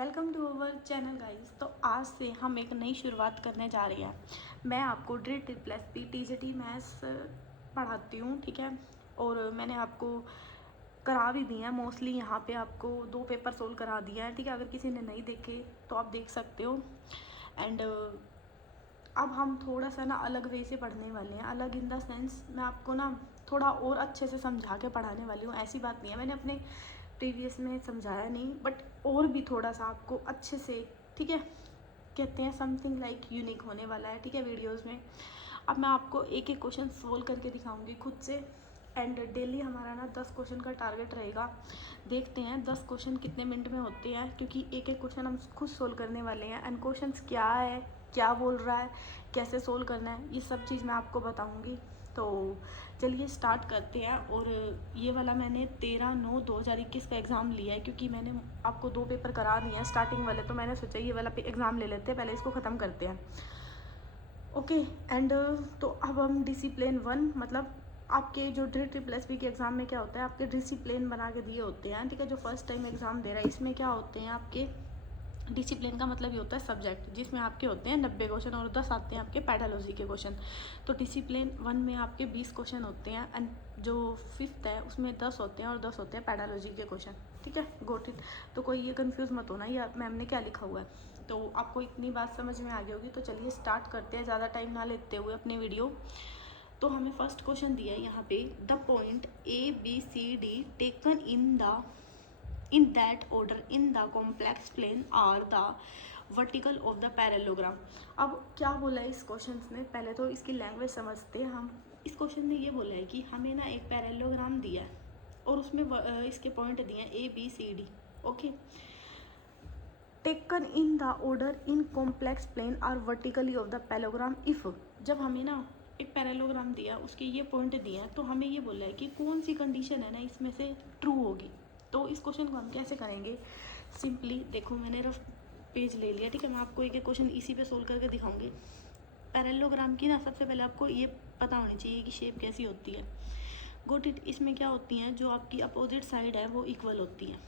Welcome to our channel guys. तो आज से हम एक नई शुरुआत करने जा रहे हैं। मैं आपको DRIT+P TGT मैथ्स पढ़ाती हूँ, ठीक है। और मैंने आपको करा भी दिए हैं मोस्टली, यहाँ पे आपको 2 पेपर सोल्व करा दिया है, ठीक है। अगर किसी ने नहीं देखे तो आप देख सकते हो। एंड अब हम थोड़ा सा ना अलग वे से पढ़ने वाले हैं। अलग इन द सेंस मैं आपको ना थोड़ा और अच्छे से समझा के पढ़ाने वाली हूँ। ऐसी बात नहीं है मैंने अपने प्रीवियस में समझाया नहीं, बट और भी थोड़ा सा आपको अच्छे से, ठीक है, कहते हैं समथिंग लाइक यूनिक होने वाला है, ठीक है, वीडियोस में। अब मैं आपको एक एक क्वेश्चन सोल्व करके दिखाऊंगी खुद से। एंड डेली हमारा ना 10 क्वेश्चन का टारगेट रहेगा। देखते हैं 10 क्वेश्चन कितने मिनट में होते हैं, क्योंकि एक एक क्वेश्चन हम खुद सोल्व करने वाले हैं। एंड क्वेश्चन क्या है, क्या बोल रहा है, कैसे सोल्व करना है, ये सब चीज़ मैं आपको बताऊंगी। तो चलिए स्टार्ट करते हैं। और ये वाला मैंने 13/9/2021 का एग्ज़ाम लिया है, क्योंकि मैंने आपको 2 पेपर करा दिए हैं स्टार्टिंग वाले, तो मैंने सोचा ये वाला एग्ज़ाम ले लेते हैं, पहले इसको ख़त्म करते हैं। ओके। एंड तो अब हम डिसिप्लिन 1, मतलब आपके जो DRIT+P के एग्ज़ाम में क्या होता है, आपके डिसिप्लिन बना के दिए होते हैं, ठीक है। जो फर्स्ट टाइम एग्ज़ाम दे रहा है, इसमें क्या होते हैं आपके डिसिप्लिन का मतलब ये होता है सब्जेक्ट, जिसमें आपके होते हैं 90 क्वेश्चन और 10 आते हैं आपके पैडालॉजी के क्वेश्चन। तो डिसिप्लिन 1 में आपके 20 क्वेश्चन होते हैं, एंड जो 5th है उसमें 10 होते हैं और 10 होते हैं पैडालॉजी के क्वेश्चन, ठीक है। Got it. तो कोई ये कंफ्यूज मत होना ये मैम ने क्या लिखा हुआ है। तो आपको इतनी बात समझ में आ गई होगी। तो चलिए स्टार्ट करते हैं, ज़्यादा टाइम ना लेते हुए अपने वीडियो। तो हमें फर्स्ट क्वेश्चन दिया है यहाँ पे, the point ABCD taken in that order in the complex plane are the vertical of the parallelogram। अब क्या बोला है इस क्वेश्चन में, पहले तो इसकी लैंग्वेज समझते हैं हम। इस क्वेश्चन में ये बोला है कि हमें ना एक पैरेललोग्राम दिया है और उसमें इसके पॉइंट दिए हैं ABCD, okay. Taken in the order in complex plane are vertically of the parallelogram if, जब हमें ना एक पैरेललोग्राम दिया, उसके ये पॉइंट दिए हैं, तो हमें ये बोला है कि कौन सी कंडीशन है ना इसमें से ट्रू होगी। तो इस क्वेश्चन को हम कैसे करेंगे, सिंपली देखो मैंने रफ पेज ले लिया, ठीक है। मैं आपको एक एक क्वेश्चन इसी पे सोल्व करके दिखाऊंगी। पैरेललोग्राम की ना सबसे पहले आपको ये पता होनी चाहिए कि शेप कैसी होती है। Got it. इसमें क्या होती हैं, जो आपकी अपोजिट साइड है वो इक्वल होती है,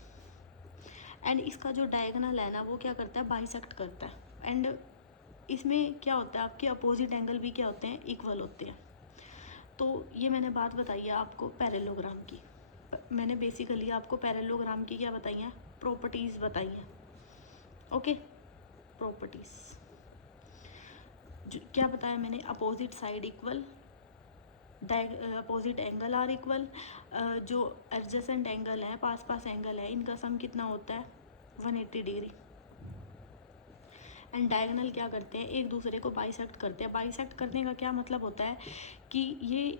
एंड इसका जो डायगोनल है ना वो क्या करता है, बाइसेक्ट करता है। एंड इसमें क्या होता है, आपके अपोजिट एंगल भी क्या होते हैं, इक्वल होते हैं। तो ये मैंने बात बताई है आपको पैरेललोग्राम की। मैंने बेसिकली आपको पैरेललोग्राम की क्या बताई हैं, प्रॉपर्टीज़ बताई हैं, ओके। प्रॉपर्टीज़ क्या बताया मैंने, opposite side equal, opposite angle are equal, जो एडजेसेंट एंगल है, पास पास एंगल है, इनका सम कितना होता है, 180 डिग्री। एंड डायगोनल क्या करते हैं, एक दूसरे को बाइसेक्ट करते हैं। बाइसेक्ट करने का क्या मतलब होता है कि ये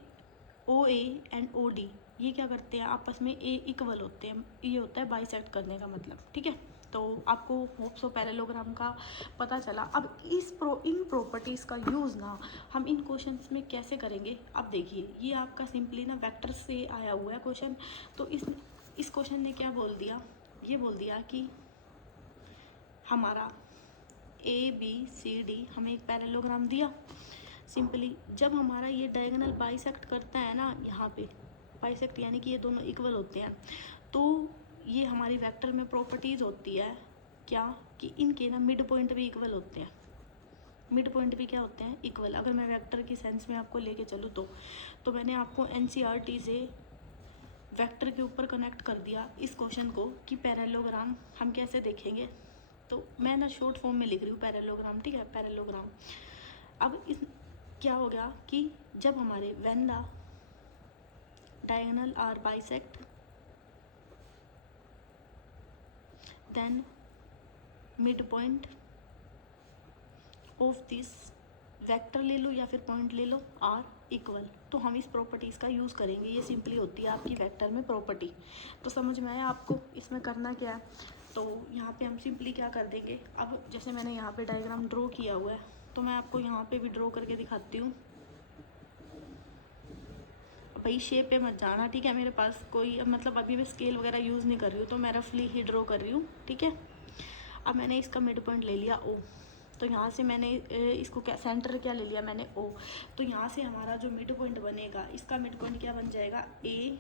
OA एंड OD ये क्या करते हैं, आपस में इक्वल होते हैं। ये होता है बाइसेक्ट करने का मतलब, ठीक है। तो आपको होप सो पैरेललोग्राम का पता चला। अब इन प्रॉपर्टीज़ का यूज़ ना हम इन क्वेश्चंस में कैसे करेंगे। अब देखिए ये आपका सिंपली ना वेक्टर से आया हुआ है क्वेश्चन। तो इस क्वेश्चन ने क्या बोल दिया, ये बोल दिया कि हमारा ABCD हमें एक पैरेललोग्राम दिया। सिंपली जब हमारा ये डायगोनल बाइसेक्ट करता है ना, यहाँ पे बाइसेक्ट यानी कि ये दोनों इक्वल होते हैं, तो ये हमारी वेक्टर में प्रॉपर्टीज़ होती है क्या, कि इनके ना मिड पॉइंट भी इक्वल होते हैं। मिड पॉइंट भी क्या होते हैं, इक्वल। अगर मैं वेक्टर की सेंस में आपको लेके चलूँ तो मैंने आपको NCERT से वेक्टर के ऊपर कनेक्ट कर दिया इस क्वेश्चन को कि पैरेललोग्राम हम कैसे देखेंगे। तो मैं ना शॉर्ट फॉर्म में लिख रही हूँ पैरेललोग्राम, ठीक है, पैरेललोग्राम। अब इस क्या हो गया कि जब हमारे when the diagonal are bisect then mid point of this vector ले लो या फिर पॉइंट ले लो आर इक्वल। तो हम इस प्रॉपर्टीज़ का यूज़ करेंगे। ये सिंपली होती है आपकी वेक्टर में प्रॉपर्टी। तो समझ में आया आपको इसमें करना क्या है। तो यहाँ पे हम सिंपली क्या कर देंगे, अब जैसे मैंने यहाँ पे डायग्राम ड्रॉ किया हुआ है, तो मैं आपको यहाँ पे भी ड्रॉ करके दिखाती हूँ। भाई शेप पे मत जाना, ठीक है। मेरे पास कोई मतलब अभी मैं स्केल वगैरह यूज़ नहीं कर रही हूँ, तो मैं रफली ही ड्रॉ कर रही हूँ, ठीक है। अब मैंने इसका मिड पॉइंट ले लिया O। तो यहाँ से मैंने इसको क्या सेंटर क्या ले लिया मैंने O। तो यहाँ से हमारा जो मिड पॉइंट बनेगा, इसका मिड पॉइंट क्या बन जाएगा, A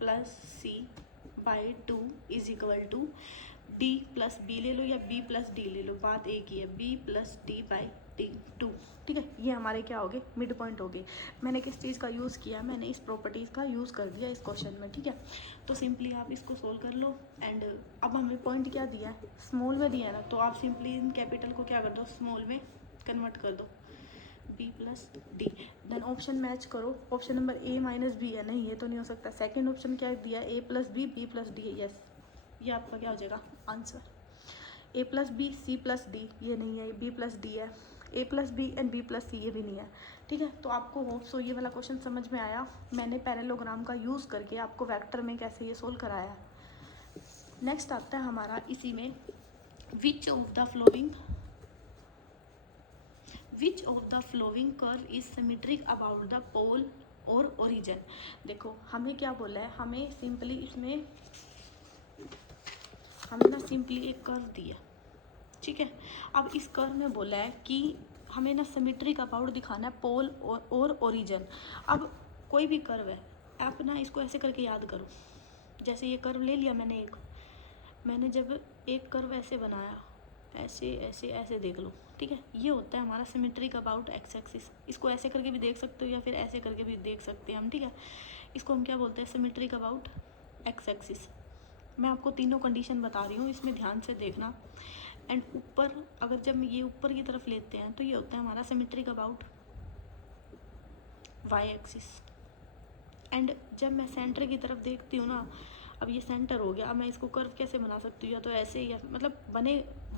+ C/2 = D plus B ले लो या बी प्लस डी ले लो, बात एक ही है, B plus D by D two, ठीक है। ये हमारे क्या हो गए, मिड पॉइंट हो गए। मैंने किस चीज़ का यूज़ किया, मैंने इस प्रॉपर्टीज़ का यूज़ कर दिया इस क्वेश्चन में, ठीक है। तो सिंपली आप इसको सोल्व कर लो एंड अब हमें पॉइंट क्या दिया है, स्मॉल में दिया है ना, तो आप सिंपली इन कैपिटल को क्या कर दो, स्मॉल में कन्वर्ट कर दो, B plus D. Then option match करो, option number A minus B है, नहीं ये तो नहीं हो सकता। सेकेंड ऑप्शन क्या दिया, A plus B plus D है, यस, ये आपका क्या हो जाएगा answer. A plus B C plus D, ये नहीं है, बी प्लस डी है। A plus B and B plus C, ये भी नहीं है, ठीक है। तो आपको होप सो ये वाला क्वेश्चन समझ में आया, मैंने पैरेललोग्राम का यूज़ करके आपको वेक्टर में कैसे ये सोल्व कराया है। नेक्स्ट आता है हमारा इसी में, which of the following curve is symmetric about the pole और ओरिजिन। देखो हमें क्या बोला है, हमें सिंपली इसमें हमें ना सिंपली एक कर्व दिया, ठीक है। अब इस कर्व में बोला है कि हमें ना सिमेट्रिक अबाउट दिखाना है पोल और ओरिजिन। अब कोई भी कर्व है, आप ना इसको ऐसे करके याद करो, जैसे ये कर्व ले लिया मैंने जब एक कर्व ऐसे बनाया, ऐसे ऐसे ऐसे देख लो, ठीक है। ये होता है हमारा सिमेट्रिक अबाउट एक्स एक्सिस। इसको ऐसे करके भी देख सकते हो या फिर ऐसे करके भी देख सकते हैं हम, ठीक है। इसको हम क्या बोलते हैं, सिमेट्रिक अबाउट एक्स एक्सिस। मैं आपको तीनों कंडीशन बता रही हूँ, इसमें ध्यान से देखना। एंड ऊपर अगर जब ये ऊपर की तरफ लेते हैं तो ये होता है हमारा symmetric about Y axis. And जब मैं सेंटर की तरफ देखती हूँ ना, अब ये सेंटर हो गया, अब मैं इसको कर्व कैसे बना सकती हूँ, या तो ऐसे या मतलब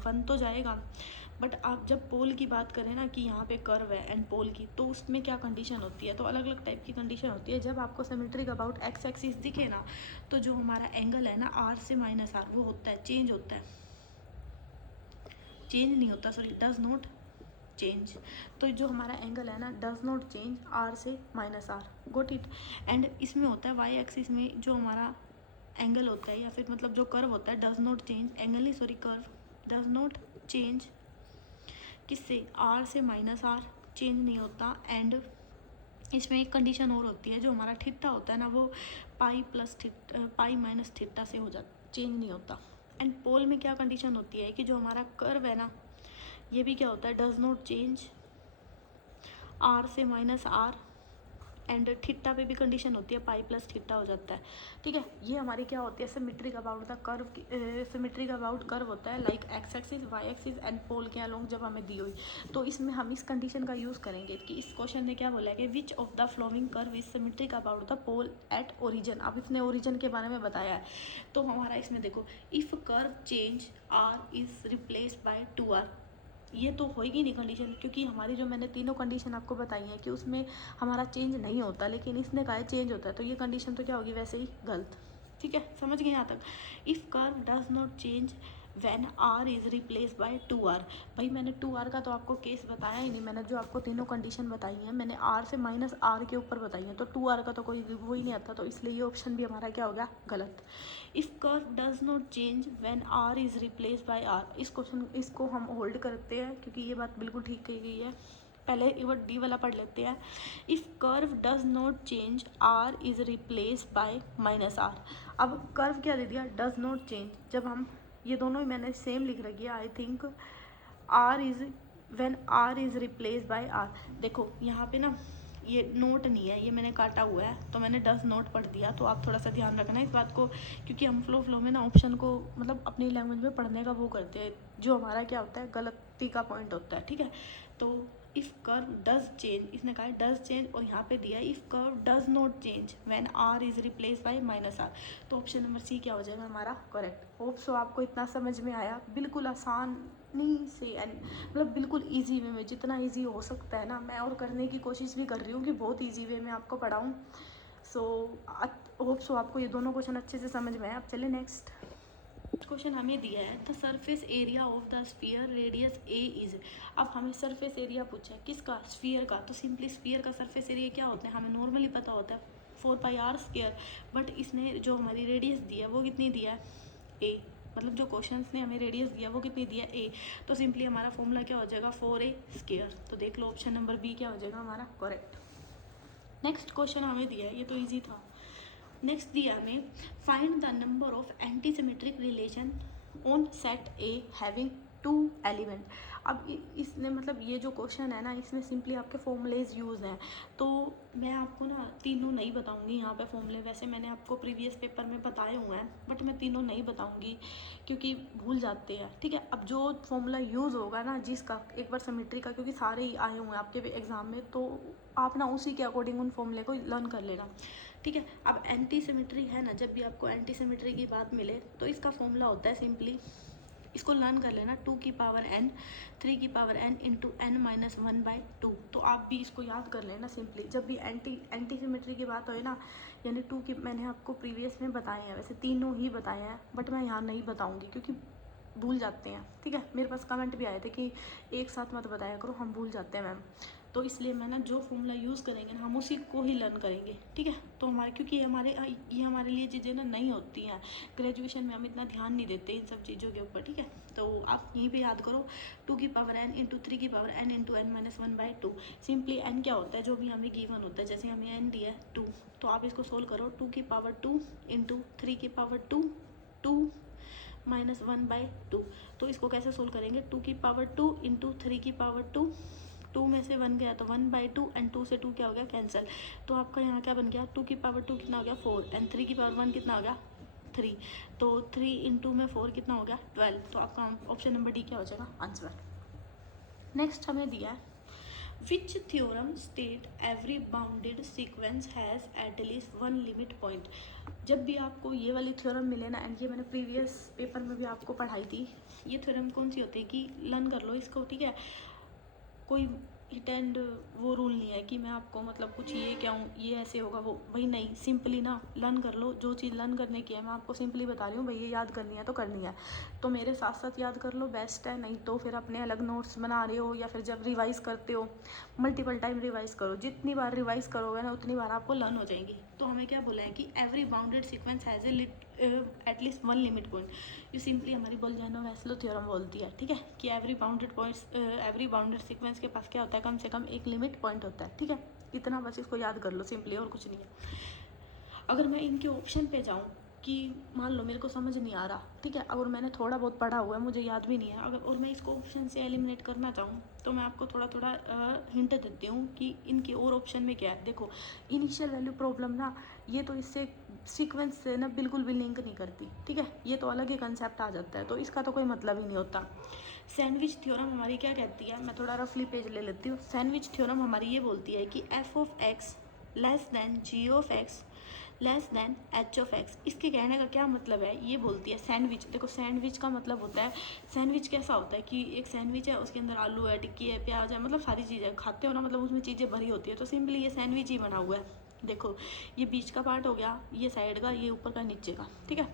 बन तो जाएगा, बट आप जब पोल की बात करें ना कि यहाँ पे कर्व है एंड पोल की, तो उसमें क्या कंडीशन होती है, तो अलग अलग टाइप की कंडीशन होती है। जब आपको सिमेट्रिक अबाउट एक्स एक्सिस दिखे ना, तो जो हमारा एंगल है ना आर से माइनस आर, वो होता है चेंज होता है, चेंज नहीं होता, सॉरी, डज नॉट चेंज। तो जो हमारा एंगल है ना डज नॉट चेंज आर से minus R, got it. And इसमें होता है वाई एक्सिस में जो हमारा एंगल होता है या फिर मतलब जो कर्व होता है, डज नॉट चेंज, एंगल नहीं sorry curve, does not change किससे, आर से माइनस आर, चेंज नहीं होता। एंड इसमें एक कंडीशन और होती है, जो हमारा थीटा होता है ना, वो पाई माइनस थीटा से हो जाता, चेंज नहीं होता। एंड पोल में क्या कंडीशन होती है कि जो हमारा कर्व है ना, ये भी क्या होता है, डज नॉट चेंज आर से माइनस आर। एंड थीटा पे भी कंडीशन होती है, पाई प्लस थीटा हो जाता है, ठीक है। ये हमारी क्या होती है, symmetric about the curve, symmetric about curve होता है like X axis Y axis and pole के अलोंग जब हमें दी हुई। तो इसमें हम इस कंडीशन का यूज़ करेंगे कि इस क्वेश्चन ने क्या बोला है कि which of the following curve is symmetric about the pole at origin. अब इसने ओरिजिन के बारे में बताया है, तो हमारा इसमें देखो, if curve change R is replace by 2r, ये तो होएगी नहीं कंडीशन, क्योंकि हमारी जो मैंने तीनों कंडीशन आपको बताई हैं कि उसमें हमारा चेंज नहीं होता, लेकिन इसने कहा है चेंज होता है, तो ये कंडीशन तो क्या होगी, वैसे ही गलत, ठीक है। समझ गए यहाँ तक। If curve does not change when R is replace by 2r, भाई मैंने 2r का तो आपको केस बताया ही नहीं, मैंने जो आपको तीनों कंडीशन बताई हैं मैंने r से माइनस r के ऊपर बताई हैं, तो 2r का तो कोई वो ही नहीं आता, तो इसलिए ये ऑप्शन भी हमारा क्या हो गया, गलत। If curve does not change when r is replace bye r, इस क्वेश्चन इसको हम होल्ड करते हैं क्योंकि ये बात बिल्कुल ठीक कही गई है। पहले एक बार डी वाला पढ़ लेते हैं। If curve does not change R is replace by minus R. अब कर्व क्या दे दिया, डज नॉट चेंज, जब हम ये दोनों ही मैंने सेम लिख रखी है, I think R is when R is replace by R. देखो यहाँ पे ना ये नोट नहीं है, ये मैंने काटा हुआ है, तो मैंने डज नोट पढ़ दिया, तो आप थोड़ा सा ध्यान रखना इस बात को, क्योंकि हम फ्लो में ना ऑप्शन को मतलब अपनी लैंग्वेज में पढ़ने का वो करते हैं, जो हमारा क्या होता है गलती का पॉइंट होता है, ठीक है। तो इफ़ कर्व डज चेंज, इसने कहा है डज चेंज, और यहाँ पे दिया है if curve does not change when R is replace by minus R, तो ऑप्शन नंबर सी क्या हो जाएगा हमारा करेक्ट। होप सो आपको इतना समझ में आया, बिल्कुल आसानी से एंड मतलब बिल्कुल ईजी वे में, जितना ईजी हो सकता है ना, मैं और करने की कोशिश भी कर रही हूँ कि बहुत ईजी वे में आपको पढ़ाऊँ। सो होप सो आपको ये दोनों क्वेश्चन अच्छे से समझ में आए। अब चलिए नेक्स्ट क्वेश्चन हमें दिया है, the surface area of the sphere radius A is. अब हमें सरफेस एरिया पूछा है, किसका, स्फीयर का, तो सिंपली स्फीयर का सरफेस एरिया क्या होता है, हमें नॉर्मली पता होता है 4πr², बट इसने जो हमारी रेडियस दी है वो कितनी दिया है, ए, मतलब जो क्वेश्चन ने हमें रेडियस दिया वो कितनी दिया, ए, तो सिंपली हमारा फॉर्मूला क्या हो जाएगा, 4a²। तो देख लो ऑप्शन नंबर बी क्या हो जाएगा हमारा करेक्ट। नेक्स्ट क्वेश्चन हमें दिया है, ये तो ईजी था। नेक्स्ट दिया हमें, find the number of anti symmetric relation on set A having 2 element. अब इसने मतलब ये जो क्वेश्चन है ना, इसमें सिंपली आपके फॉर्मूलेज यूज़ हैं, तो मैं आपको ना तीनों नहीं बताऊंगी यहाँ पे फॉर्मूले। वैसे मैंने आपको प्रीवियस पेपर में बताए हुए हैं, बट मैं तीनों नहीं बताऊंगी क्योंकि भूल जाते हैं, ठीक है। अब जो फॉर्मूला यूज़ होगा ना जिसका, एक बार सिमेट्री का, क्योंकि सारे ही आए हुए हैं आपके एग्ज़ाम में, तो आप ना उसी के अकॉर्डिंग उन फॉर्मूले को लर्न कर लेना, ठीक है। अब एंटी सिमेट्री है ना, जब भी आपको एंटी सिमेट्री की बात मिले तो इसका फॉर्मूला होता है सिंपली, इसको लर्न कर लेना, 2 की पावर n 3 की पावर n इंटू n-1/2। तो आप भी इसको याद कर लेना सिंपली, जब भी एंटी सिमेट्री की बात होए ना, यानी 2 की, मैंने आपको प्रीवियस में बताए हैं, वैसे तीनों ही बताए हैं, बट मैं यहाँ नहीं बताऊँगी क्योंकि भूल जाते हैं, ठीक है। मेरे पास कमेंट भी आए थे कि एक साथ मत बताया करो, हम भूल जाते हैं मैम, तो इसलिए मैं ना जो फॉर्मूला यूज़ करेंगे ना हम उसी को ही लर्न करेंगे, ठीक है। तो हमारे, क्योंकि ये हमारे लिए चीज़ें ना नहीं होती हैं, ग्रेजुएशन में हम इतना ध्यान नहीं देते इन सब चीज़ों के ऊपर, ठीक है। तो आप यहीं पे याद करो, 2 की पावर n इंटू 3 की power n into n-1/2। Simply n क्या होता है, जो भी हमें गिवन होता है, जैसे हमें n दिया है 2, तो आप इसको सोल्व करो, 2 की पावर 2 इंटू 3 की पावर 2 -1/2। तो इसको कैसे सोल्व करेंगे, 2 की पावर 2 इंटू 3 की पावर 2, 2 में से 1 गया तो 1/2 एंड 2 से 2 क्या हो गया, कैंसिल। तो आपका यहाँ क्या बन गया, 2 की पावर 2 कितना हो गया 4 एंड 3 की पावर 1 कितना हो गया 3। तो 3 इंटू में 4 कितना हो गया 12। तो आपका ऑप्शन नंबर डी क्या हो जाएगा आंसर। नेक्स्ट हमें दिया है, which theorem state every bounded sequence has at least 1 limit point. जब भी आपको ये वाली थ्योरम मिले ना, एंड ये मैंने प्रीवियस पेपर में भी आपको पढ़ाई थी, ये थ्योरम कौन सी होती है कि लर्न कर लो इसको, ठीक है। कोई हिट एंड वो रूल नहीं है कि मैं आपको मतलब कुछ ये क्या हूँ, ये ऐसे होगा वो वही नहीं, सिंपली ना लर्न कर लो, जो चीज़ लर्न करने की है मैं आपको सिंपली बता रही हूँ भाई, ये याद करनी है तो करनी है, तो मेरे साथ साथ याद कर लो बेस्ट है, नहीं तो फिर अपने अलग नोट्स बना रहे हो या फिर जब रिवाइज़ करते हो मल्टीपल टाइम रिवाइज़ करो, जितनी बार रिवाइज़ करोगे ना उतनी बार आपको लर्न हो जाएगी। तो हमें क्या बोला है कि every bounded sequence has at least 1 limit point. ये सिंपली हमारी बोल्जानो-वैस्लो थ्योरम बोलती है, ठीक है, कि एवरी बाउंडेड सीक्वेंस के पास क्या होता है, कम से कम एक लिमिट पॉइंट होता है, ठीक है। इतना बस इसको याद कर लो सिंपली, और कुछ नहीं है। अगर मैं इनके ऑप्शन पे जाऊँ कि मान लो मेरे को समझ नहीं आ रहा, ठीक है, अगर मैंने थोड़ा बहुत पढ़ा हुआ है मुझे याद भी नहीं है, अगर और मैं इसको ऑप्शन से एलिमिनेट करना चाहूँ तो मैं आपको थोड़ा थोड़ा हिंट देती हूँ कि इनके और ऑप्शन में क्या है। देखो, इनिशियल वैल्यू प्रॉब्लम ना, ये तो इससे सीक्वेंस से ना बिल्कुल भी लिंक नहीं करती, ठीक है, ये तो अलग ही कंसेप्ट आ जाता है, तो इसका तो कोई मतलब ही नहीं होता। सैंडविच थ्योरम हमारी क्या कहती है, मैं थोड़ा रफली पेज ले लेती हूँ। सैंडविच थ्योरम हमारी ये बोलती है कि f(x) less than g(x) less than h(x)। इसके कहने का क्या मतलब है, ये बोलती है सैंडविच, देखो सैंडविच का मतलब होता है, सैंडविच कैसा होता है कि एक सैंडविच है, उसके अंदर आलू है, टिक्की है, प्याज है, मतलब सारी चीज़ें खाते हो ना, मतलब उसमें चीज़ें भरी होती है, तो सिंपली ये सैंडविच ही बना हुआ है। देखो, ये बीच का पार्ट हो गया, ये साइड का, ये ऊपर का, नीचे का, ठीक है।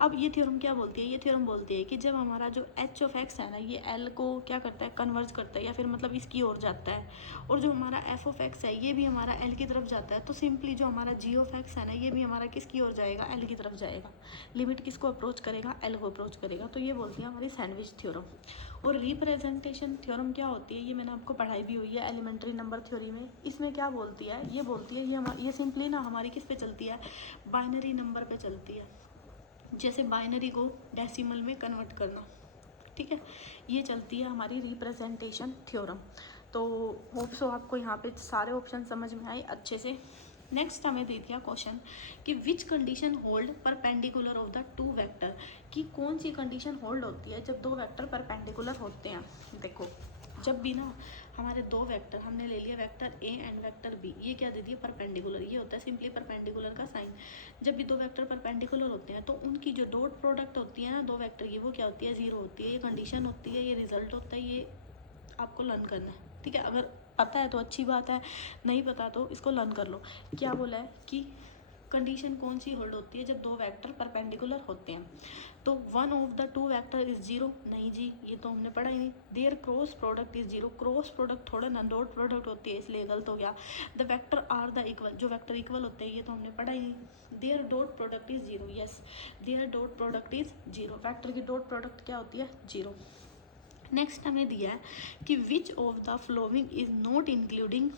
अब ये थ्योरम क्या बोलती है, ये थ्योरम बोलती है कि जब हमारा जो h(x) है ना, ये l को क्या करता है, कन्वर्ज करता है, या फिर मतलब इसकी ओर जाता है, और जो हमारा f(x) है ये भी हमारा l की तरफ जाता है, तो सिंपली जो हमारा g(x) है ना, ये भी हमारा किसकी ओर जाएगा, l की तरफ जाएगा। लिमिट किसको अप्रोच करेगा, l को अप्रोच करेगा। तो ये बोलती है हमारी सैंडविच थ्योरम। और रिप्रेजेंटेशन थ्योरम क्या होती है, ये मैंने आपको पढ़ाई भी हुई है एलिमेंट्री नंबर थ्योरी में। इसमें क्या बोलती है, ये बोलती है ये सिंपली ना हमारी किस पे चलती है, बाइनरी नंबर पे चलती है, जैसे बाइनरी को डेसिमल में कन्वर्ट करना, ठीक है, ये चलती है हमारी रिप्रेजेंटेशन थ्योरम। तो होप सो आपको यहाँ पे सारे ऑप्शन समझ में आए अच्छे से। नेक्स्ट हमें दे दिया क्वेश्चन कि which condition hold perpendicular of the 2 vector, कि कौन सी कंडीशन होल्ड होती है जब 2 वेक्टर परपेंडिकुलर होते हैं। देखो, जब भी ना हमारे 2 वेक्टर, हमने ले लिया vector A and vector B, ये क्या दे दिया, परपेंडिकुलर, ये होता है सिंपली परपेंडिकुलर का साइन। जब भी 2 वेक्टर परपेंडिकुलर होते हैं तो उनकी जो डॉट प्रोडक्ट होती है ना 2 वेक्टर की, वो क्या होती है, 0 होती है। ये कंडीशन होती है, ये रिजल्ट होता है, ये आपको लर्न करना है, ठीक है। अगर पता है तो अच्छी बात है, नहीं पता तो इसको लर्न कर लो। क्या बोला है कि कंडीशन कौन सी होल्ड होती है जब 2 वेक्टर परपेंडिकुलर होते हैं, तो 1 ऑफ द 2 वेक्टर इज 0, नहीं जी ये तो हमने पढ़ा ही नहीं। Their cross product is 0, cross product थोड़ा ना डॉट प्रोडक्ट होती है, इसलिए गलत हो गया। The vector are the equal, जो वेक्टर इक्वल होते हैं ये तो हमने पढ़ा ही नहीं। Their dot product is 0, yes their dot product is 0, vector की डॉट प्रोडक्ट क्या होती है, 0। नेक्स्ट हमें दिया है कि which of the following is not including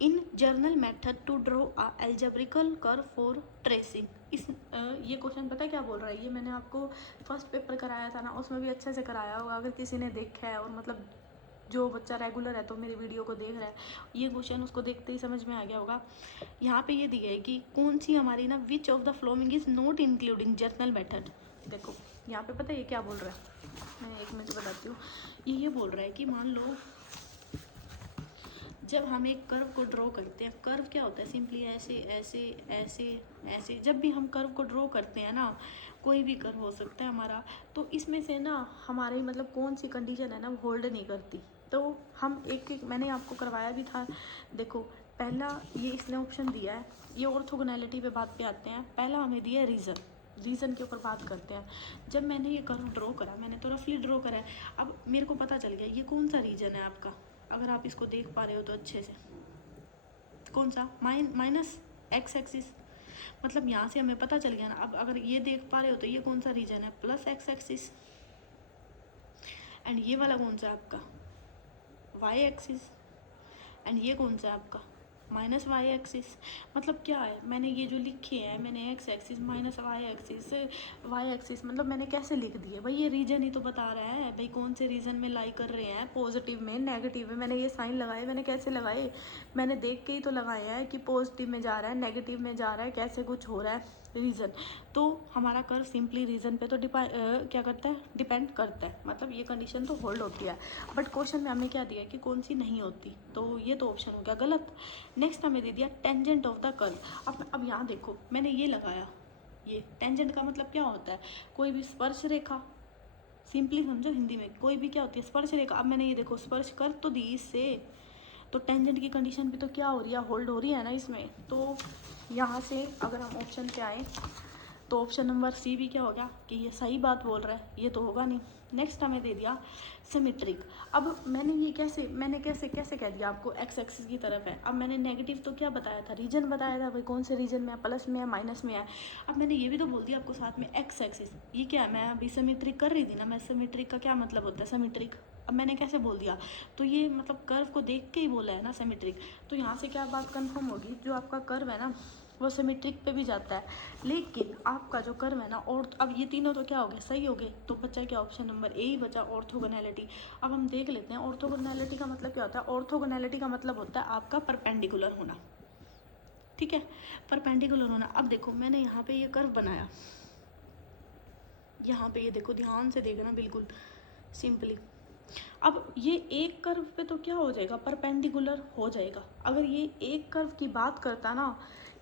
in general method to draw a algebraic curve for tracing. ये क्वेश्चन पता है क्या बोल रहा है, ये मैंने आपको फर्स्ट पेपर कराया था ना, उसमें भी अच्छे से कराया होगा अगर किसी ने देखा है, और मतलब जो बच्चा रेगुलर है तो मेरी वीडियो को देख रहा है, ये क्वेश्चन उसको देखते ही समझ में आ गया होगा। यहाँ पे ये दिया है कि कौन सी हमारी ना, विच of the following is not including journal method. देखो यहाँ पे पता है ये क्या बोल रहा है, मैं एक मिनट बताती हूँ। ये बोल रहा है कि मान लो जब हम एक कर्व को ड्रॉ करते हैं, कर्व क्या होता है, सिंपली ऐसे ऐसे ऐसे ऐसे, जब भी हम कर्व को ड्रॉ करते हैं ना, कोई भी कर्व हो सकता है हमारा, तो इसमें से ना हमारी मतलब कौन सी कंडीशन है ना वो होल्ड नहीं करती। तो हम एक एक मैंने आपको करवाया भी था। देखो पहला ये इसने ऑप्शन दिया है, ये ऑर्थोगोनैलिटी पे बात पे आते हैं। पहला हमें दिया है रीज़न के ऊपर बात करते हैं। जब मैंने ये कर्व ड्रॉ करा, मैंने तो रफली ड्रॉ करा है, अब मेरे को पता चल गया ये कौन सा रीजन है आपका, अगर आप इसको देख पा रहे हो तो अच्छे से, कौन सा माइनस एक्स एक्सिस, मतलब यहाँ से हमें पता चल गया ना। अब अगर ये देख पा रहे हो तो ये कौन सा रीजन है, प्लस एक्स एक्सिस, एंड ये वाला कौन सा है आपका, वाई एक्सिस, एंड ये कौन सा है आपका, माइनस वाई एक्सिस। मतलब क्या है, मैंने ये जो लिखे हैं, मैंने X axis minus Y axis मतलब मैंने कैसे लिख दिए भाई, ये रीजन ही तो बता रहा है भाई कौन से रीजन में लाई कर रहे हैं, पॉजिटिव में नेगेटिव में। मैंने ये साइन लगाए, मैंने कैसे लगाए, मैंने देख के ही तो लगाए हैं कि पॉजिटिव में जा रहा है, नेगेटिव में जा रहा है, कैसे कुछ हो रहा है, रीज़न। तो हमारा कर्व सिंपली रीज़न पे तो क्या करता है, डिपेंड करता है, मतलब ये कंडीशन तो होल्ड होती है। बट क्वेश्चन में हमें क्या दिया कि कौन सी नहीं होती, तो ये तो ऑप्शन हो गया गलत। नेक्स्ट हमें दे दिया टेंजेंट ऑफ द कर्व। अब यहाँ देखो मैंने ये लगाया, ये टेंजेंट का मतलब क्या होता है, कोई भी स्पर्श रेखा, सिंपली समझो हिंदी में, कोई भी क्या होती है, स्पर्श रेखा। अब मैंने ये देखो स्पर्श कर तो दी इससे, तो टेंजेंट की कंडीशन भी तो क्या हो रही है, होल्ड हो रही है ना इसमें। तो यहाँ से अगर हम ऑप्शन पे आए तो ऑप्शन नंबर सी भी क्या हो गया कि ये सही बात बोल रहा है, ये तो होगा नहीं। नेक्स्ट हमें दे दिया सिमेट्रिक। अब मैंने कैसे कह दिया आपको एक्स एक्सिस की तरफ है। अब मैंने नेगेटिव तो क्या बताया था, रीजन बताया था भाई कौन से रीजन में है, प्लस में है माइनस में है। अब मैंने ये भी तो बोल दिया आपको साथ में एक्स एक्सिस, ये क्या है, मैं अभी सिमेट्रिक कर रही थी ना, मैं सिमेट्रिक का क्या मतलब होता है, सिमेट्रिक। अब मैंने कैसे बोल दिया, तो ये मतलब कर्व को देख के ही बोला है ना सिमेट्रिक। तो यहाँ से क्या बात कंफर्म होगी, जो आपका कर्व है ना वो सिमेट्रिक पे भी जाता है। लेकिन आपका जो कर्व है ना, और अब ये तीनों तो क्या हो गए, सही हो गए। तो बचा क्या, ऑप्शन नंबर ए ही बचा, ऑर्थोगोनैलिटी। अब हम देख लेते हैं ऑर्थोगोनैलिटी का मतलब क्या होता है। ऑर्थोगोनैलिटी का मतलब होता है आपका परपेंडिकुलर होना, ठीक है, परपेंडिकुलर होना। अब देखो मैंने यहाँ पे ये कर्व बनाया, यहाँ पे ये देखो ध्यान से देखना बिल्कुल सिंपली। अब ये एक कर्व पे तो क्या हो जाएगा, परपेंडिकुलर हो जाएगा। अगर ये एक कर्व की बात करता ना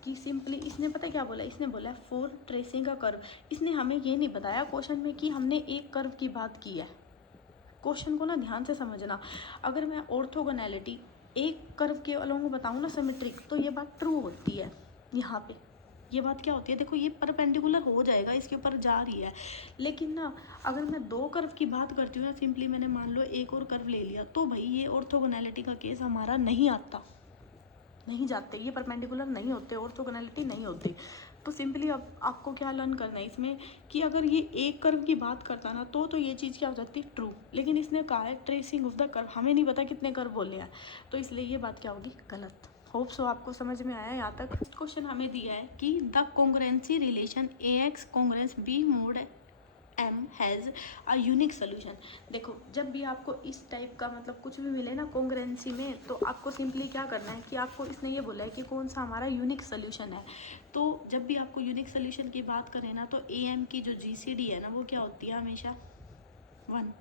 कि सिंपली, इसने पता है क्या बोला, इसने बोला है फॉर ट्रेसिंग का कर्व। इसने हमें ये नहीं बताया क्वेश्चन में कि हमने एक कर्व की बात की है। क्वेश्चन को ना ध्यान से समझना। अगर मैं ऑर्थोगोनैलिटी एक कर्व के अलोंग बताऊँ ना सिमेट्रिक, तो ये बात ट्रू होती है। यहाँ पे ये बात क्या होती है, देखो ये परपेंडिकुलर हो जाएगा, इसके ऊपर जा रही है। लेकिन ना अगर मैं दो कर्व की बात करती हूँ ना, सिंपली मैंने मान लो एक और कर्व ले लिया, तो भाई ये ऑर्थोगोनैलिटी का केस हमारा नहीं आता, नहीं जाते, ये परपेंडिकुलर नहीं होते, ऑर्थोगोनैलिटी नहीं होती। तो सिंपली अब आपको क्या लर्न करना है इसमें कि अगर ये एक कर्व की बात करता ना, तो ये चीज़ क्या हो जाती है, ट्रू। लेकिन इसने कहा है ट्रेसिंग ऑफ द कर्व, हमें नहीं पता कितने कर्व बोले हैं, तो इसलिए ये बात क्या होगी, गलत। होप सो आपको समझ में आया यहाँ तक। क्वेश्चन हमें दिया है कि the congruency relation A X congruence B mod M has a unique solution. देखो जब भी आपको इस टाइप का मतलब कुछ भी मिले ना कॉन्ग्रुएंसी में, तो आपको सिंपली क्या करना है कि आपको इसने ये बोला है कि कौन सा हमारा यूनिक सोल्यूशन है। तो जब भी आपको यूनिक सोल्यूशन की बात करें ना, तो ए एम की जो जीसीडी है ना वो क्या होती है, हमेशा 1,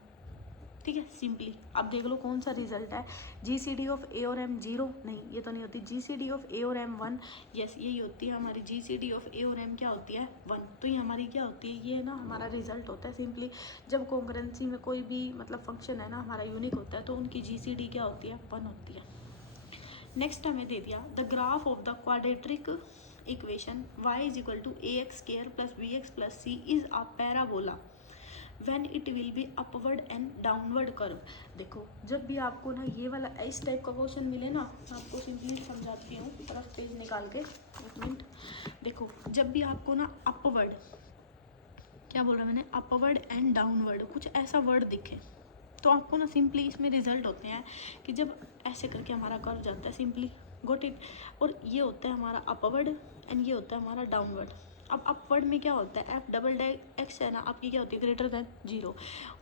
ठीक है। सिंपली अब देख लो कौन सा रिजल्ट है, जीसीडी ऑफ ए और एम 0, नहीं ये तो नहीं होती, जीसीडी ऑफ ए और एम 1, यस यही होती है हमारी जीसीडी ऑफ ए और एम क्या होती है 1। तो ये हमारी क्या होती है, ये ना हमारा रिजल्ट होता है। सिंपली जब कॉन्ग्रुएंसी में कोई भी मतलब फंक्शन है ना हमारा यूनिक होता है, तो उनकी जीसीडी क्या होती है, 1 होती है। नेक्स्ट हमें दे दिया the graph of the quadratic equation y is equal to A X square plus B X plus C is a parabola when it will be upward and downward curve. देखो जब भी आपको ना ये वाला इस टाइप का क्वेश्चन मिले ना, मैं आपको सिंपली समझाती हूँ, तरफ पेज निकाल के, एक मिनट। देखो जब भी आपको ना अपवर्ड, क्या बोल रहा मैंने, अपवर्ड एंड डाउनवर्ड कुछ ऐसा वर्ड दिखे, तो आपको ना सिंपली इसमें रिजल्ट होते हैं कि जब ऐसे करके हमारा कर्व जाता है, सिंपली गोट इट। और ये होता है हमारा अपवर्ड एंड ये होता है हमारा डाउनवर्ड। अब अपवर्ड में क्या होता है, एफ डबल डैश एक्स है ना आपकी क्या होती है, ग्रेटर देन 0,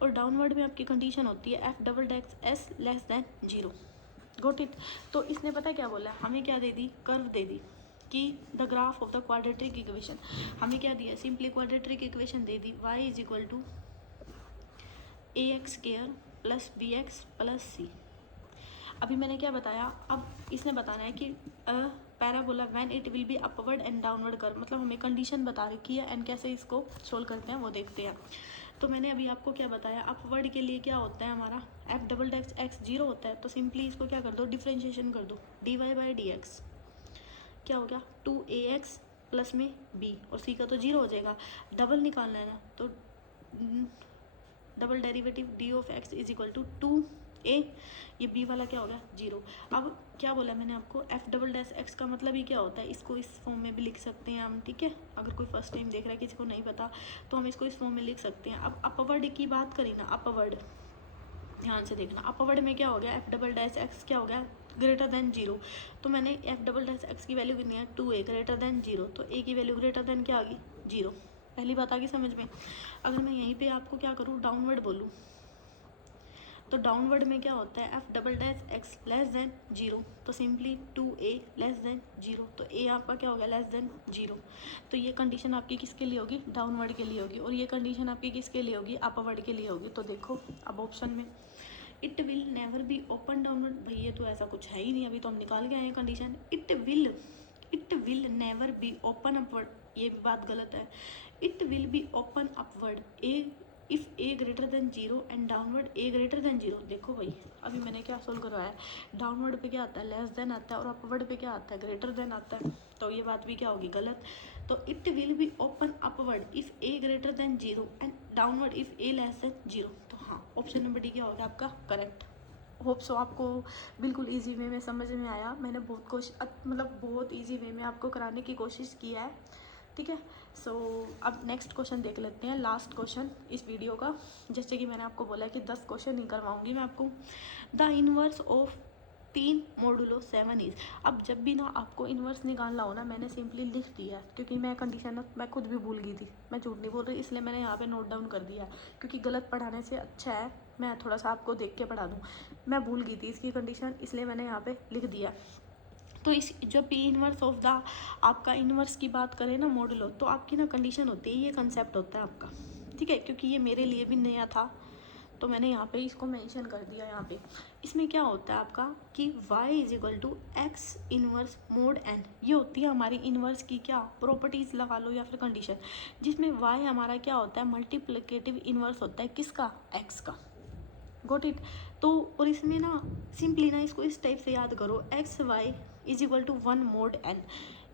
और डाउनवर्ड में आपकी कंडीशन होती है F double dash S less than 0। Got it. तो इसने पता क्या बोला, हमें क्या दे दी, कर्व दे दी कि the graph of the quadratic equation, हमें क्या दिया, सिंपली क्वाड्रेटिक इक्वेशन दे दी, y is equal to A X square plus B X plus C. अभी मैंने क्या बताया, अब इसने बताना है कि parabola when it will be upward and downward curve, मतलब हमें कंडीशन बता रखी है एंड कैसे इसको सोल्व करते हैं वो देखते हैं। तो मैंने अभी आपको क्या बताया, अपवर्ड के लिए क्या होता है हमारा, एफ डबल डैश एक्स 0 होता है, तो सिंपली इसको क्या कर दो, डिफ्रेंशिएशन कर दो, D Y by D X क्या हो गया, 2ax प्लस में b, और c का तो 0 हो जाएगा, डबल निकालना है ना, तो double derivative D of X is equal to 2a, ये b वाला क्या हो गया 0। अब क्या बोला मैंने आपको, एफ डबल डैश एक्स का मतलब ही क्या होता है, इसको इस फॉर्म में भी लिख सकते हैं हम, ठीक है। अगर कोई फर्स्ट टाइम देख रहा है, किसी को नहीं पता, तो हम इसको इस फॉर्म में लिख सकते हैं। अब अपवर्ड की बात करें ना, अपवर्ड ध्यान से देखना, अपवर्ड में क्या हो गया, एफ डबल डैश एक्स क्या हो गया, ग्रेटर देन 0, तो मैंने एफ डबल डैश एक्स की वैल्यू कितनी है, 2a ग्रेटर देन 0, तो a की वैल्यू ग्रेटर देन क्या आ गई 0। पहली बात आ गई समझ में। अगर मैं यहीं पे आपको क्या करूँ, डाउनवर्ड बोलूँ, तो डाउनवर्ड में क्या होता है, F double dash x less than 0, तो सिंपली 2a लेस देन 0, तो a आपका क्या हो गया, लेस देन 0। तो ये कंडीशन आपकी किसके लिए होगी, डाउनवर्ड के लिए होगी, और ये कंडीशन आपकी किसके लिए होगी, अपवर्ड के लिए होगी। तो देखो अब ऑप्शन में, it will never be open downward, भाई ये तो ऐसा कुछ है ही नहीं, अभी तो हम निकाल के आए हैं condition, it will never be open upward, ये भी बात गलत है, it will be open upward A if A greater than 0 and downward A greater than 0। देखो भाई अभी मैंने क्या सोल्व करवाया है, डाउनवर्ड पे क्या आता है, लेस देन आता है, और अपवर्ड पे क्या आता है, ग्रेटर देन आता है, तो ये बात भी क्या होगी, गलत। तो it will be open upward if A greater than 0 and downward if A less than 0। तो हाँ, ऑप्शन नंबर डी क्या होगा आपका करेक्ट। होप सो आपको बिल्कुल इजी वे में समझ में आया, मैंने बहुत मतलब बहुत इजी वे में आपको कराने की कोशिश किया है, ठीक है। सो अब नेक्स्ट क्वेश्चन देख लेते हैं, लास्ट क्वेश्चन इस वीडियो का। जैसे कि मैंने आपको बोला कि 10 क्वेश्चन ही करवाऊंगी मैं आपको। The inverse of 3 modulo 7 is, अब जब भी ना आपको इन्वर्स निकालना हो ना, मैंने सिंपली लिख दिया है, क्योंकि मैं कंडीशन मैं खुद भी भूल गई थी, मैं झूठ नहीं बोल रही, इसलिए मैंने यहाँ पे नोट डाउन कर दिया है, क्योंकि गलत पढ़ाने से अच्छा है मैं थोड़ा सा आपको देख के पढ़ा दूँ। मैं भूल गई थी इसकी कंडीशन, इसलिए मैंने यहाँ पे लिख दिया। तो इस जो पी इनवर्स ऑफ द आपका इनवर्स की बात करें ना मॉडुलो, तो आपकी ना कंडीशन होती है, ये कंसेप्ट होता है आपका, ठीक है। क्योंकि ये मेरे लिए भी नया था, तो मैंने यहाँ पे इसको मेंशन कर दिया यहाँ पे। इसमें क्या होता है आपका कि y is equal to X inverse mod n, ये होती है हमारी इनवर्स की क्या प्रॉपर्टीज़ लगा लो या फिर कंडीशन, जिसमें y हमारा क्या होता है, मल्टीप्लिकेटिव इनवर्स होता है किसका, x का। Got it. तो और इसमें ना सिंपली ना इसको इस टाइप से याद करो, X Y is equal to 1 mod n,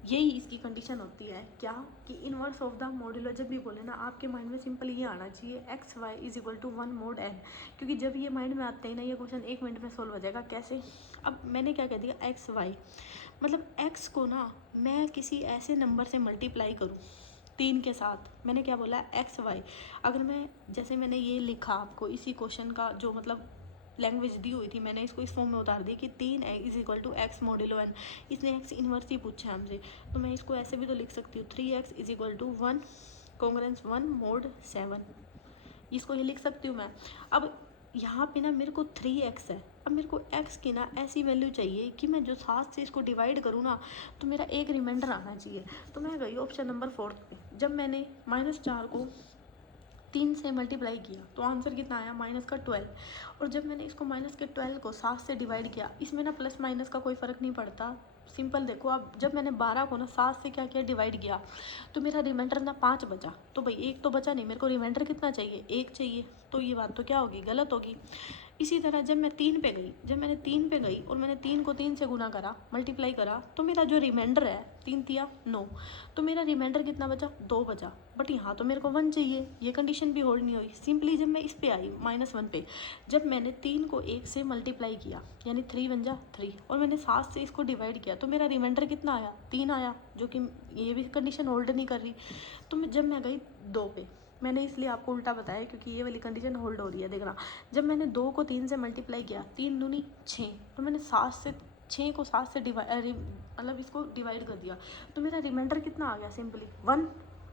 यही इसकी कंडीशन होती है क्या, कि इनवर्स ऑफ द मॉड्यूलर जब भी बोले ना आपके माइंड में सिंपल ये आना चाहिए, X Y is equal to 1 mod n, क्योंकि जब ये माइंड में आते हैं ना ये क्वेश्चन 1 मिनट में सोल्व हो जाएगा। कैसे, अब मैंने क्या कह दिया, एक्स वाई मतलब एक्स को ना मैं किसी ऐसे नंबर से मल्टीप्लाई करूँ 3 के साथ, मैंने क्या बोला एक्स वाई, अगर मैं जैसे मैंने ये लिखा आपको इसी क्वेश्चन का जो मतलब लैंग्वेज दी हुई थी, मैंने इसको इस फॉर्म में उतार दी कि 3 is equal to X modulo n, इसने एक्स इन्वर्स ही पूछा हमसे, तो मैं इसको ऐसे भी तो लिख सकती हूँ 3x is equal to 1 congruence 1 mod 7, इसको ये लिख सकती हूँ मैं। अब यहाँ पे ना मेरे को 3x है, अब मेरे को x की ना ऐसी वैल्यू चाहिए कि मैं जो 7 से इसको डिवाइड करूँ ना तो मेरा एक रिमाइंडर आना चाहिए। तो मैं गई ऑप्शन नंबर 4 पे, जब मैंने -4 को 3 से मल्टीप्लाई किया तो आंसर कितना आया, -12, और जब मैंने इसको -12 को 7 से डिवाइड किया, इसमें ना प्लस माइनस का कोई फ़र्क नहीं पड़ता, सिंपल देखो। अब जब मैंने 12 को ना 7 से क्या किया, डिवाइड किया, तो मेरा रिमाइंडर ना 5 बचा, तो भाई एक तो बचा नहीं, मेरे को रिमाइंडर कितना चाहिए, 1 चाहिए, तो ये बात तो क्या होगी, गलत होगी। इसी तरह जब मैं 3 पे गई, जब मैंने 3 पे गई और मैंने 3 को 3 से गुना करा, मल्टीप्लाई करा, तो मेरा जो रिमाइंडर है 3 तिया 9, तो मेरा रिमाइंडर कितना बचा, 2 बचा, बट यहाँ तो मेरे को 1 चाहिए, ये कंडीशन भी होल्ड नहीं हुई। सिंपली जब मैं इस पे आई -1 पे, जब मैंने 3 को 1 से मल्टीप्लाई किया यानी 3 बन जा 3, और मैंने 7 से इसको डिवाइड किया, तो मेरा रिमाइंडर कितना आया, 3 आया, जो कि ये भी कंडीशन होल्ड नहीं कर रही। तो जब मैं गई 2 पे, मैंने इसलिए आपको उल्टा बताया क्योंकि ये वाली कंडीशन होल्ड हो रही है, देखना। जब मैंने 2 को 3 से मल्टीप्लाई किया, 3 दूनी 6, तो मैंने 6 को 7 से डिवाइड मतलब इसको डिवाइड कर दिया, तो मेरा रिमाइंडर कितना आ गया, सिंपली 1।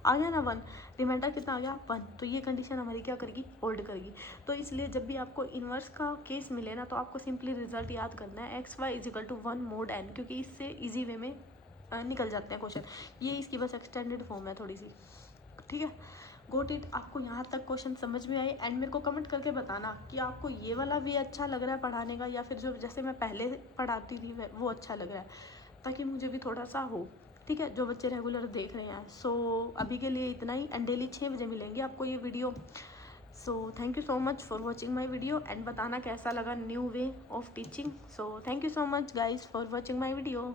आ गया ना 1, रिमाइंडर कितना आ गया 1, तो ये कंडीशन हमारी क्या करेगी, होल्ड करेगी। तो इसलिए जब भी आपको इन्वर्स का केस मिले ना, तो आपको सिंपली रिजल्ट याद करना है xy is equal to 1 mod n, क्योंकि इससे ईजी वे में निकल जाते हैं क्वेश्चन। ये इसकी बस एक्सटेंडेड फॉर्म है थोड़ी सी, ठीक है। Got it. आपको यहाँ तक क्वेश्चन समझ में आए, एंड मेरे को कमेंट करके बताना कि आपको ये वाला भी अच्छा लग रहा है पढ़ाने का, या फिर जो जैसे मैं पहले पढ़ाती थी वो अच्छा लग रहा है, ताकि मुझे भी थोड़ा सा हो, ठीक है, जो बच्चे रेगुलर देख रहे हैं। सो अभी के लिए इतना ही, एंड डेली 6 बजे मिलेंगे आपको ये video. So thank you so much for watching my video, and बताना कैसा लगा new way of teaching. So thank you so much guys for watching my video.